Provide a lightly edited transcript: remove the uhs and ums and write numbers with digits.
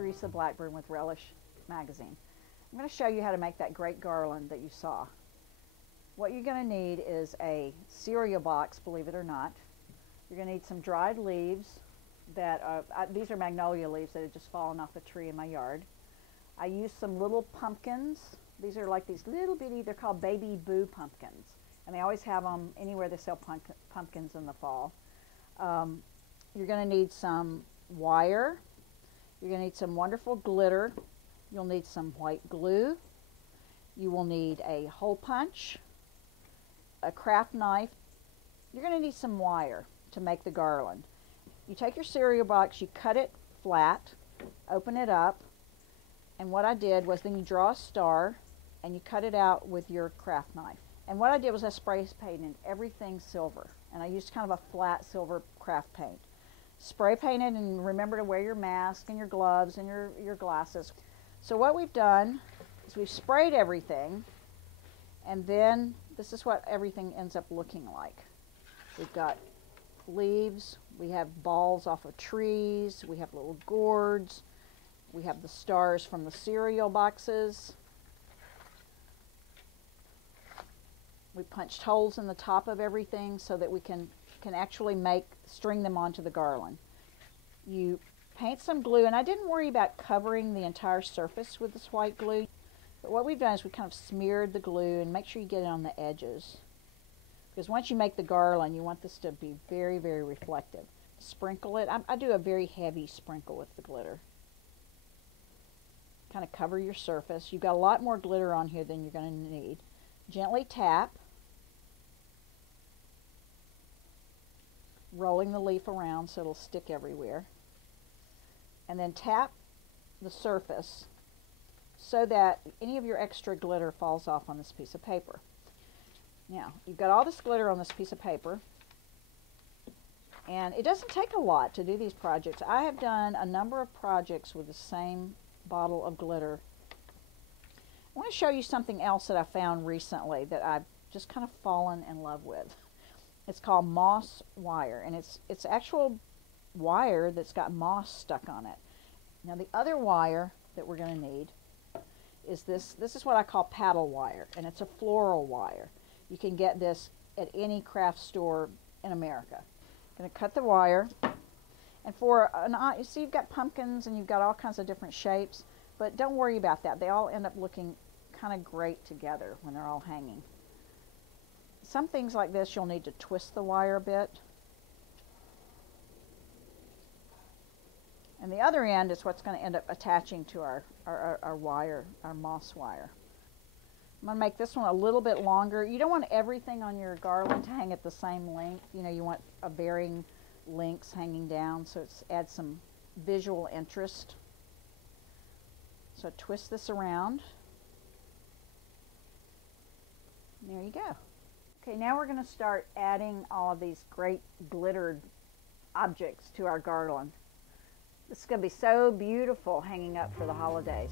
Teresa Blackburn with Relish Magazine. I'm going to show you how to make that great garland that you saw. What you're going to need is a cereal box, believe it or not. You're going to need some dried leaves. These are magnolia leaves that had just fallen off a tree in my yard. I used some little pumpkins. These are like these little bitty, they're called baby boo pumpkins. And they always have them anywhere they sell pumpkins in the fall. You're going to need some wire. You're going to need some wonderful glitter. You'll need some white glue. You will need a hole punch, a craft knife. You're going to need some wire to make the garland. You take your cereal box, you cut it flat, open it up, and what I did was then you draw a star and you cut it out with your craft knife. And what I did was I spray painted everything silver, and I used kind of a flat silver craft paint. Spray painted, and remember to wear your mask and your gloves and your glasses. So what we've done is we've sprayed everything, and then this is what everything ends up looking like. We've got leaves, we have balls off of trees, we have little gourds, we have the stars from the cereal boxes. We punched holes in the top of everything so that we can actually string them onto the garland. You paint some glue, and I didn't worry about covering the entire surface with this white glue, but what we've done is we kind of smeared the glue, and make sure you get it on the edges, because once you make the garland you want this to be very, very reflective. Sprinkle it. I do a very heavy sprinkle with the glitter. Kind of cover your surface. You've got a lot more glitter on here than you're going to need. Gently tap, rolling the leaf around so it'll stick everywhere, and then tap the surface so that any of your extra glitter falls off on this piece of paper. Now, you've got all this glitter on this piece of paper, and it doesn't take a lot to do these projects. I have done a number of projects with the same bottle of glitter. I want to show you something else that I found recently that I've just kind of fallen in love with. It's called moss wire, and it's actual wire that's got moss stuck on it. Now the other wire that we're going to need is this. This is what I call paddle wire, and it's a floral wire. You can get this at any craft store in America. I'm going to cut the wire, and you see you've got pumpkins and you've got all kinds of different shapes, but don't worry about that. They all end up looking kind of great together when they're all hanging. Some things like this you'll need to twist the wire a bit. And the other end is what's going to end up attaching to our wire, our moss wire. I'm going to make this one a little bit longer. You don't want everything on your garland to hang at the same length. You know, you want a varying lengths hanging down, so it adds some visual interest. So twist this around. There you go. Okay, now we're going to start adding all of these great glittered objects to our garland. This is going to be so beautiful hanging up for the holidays.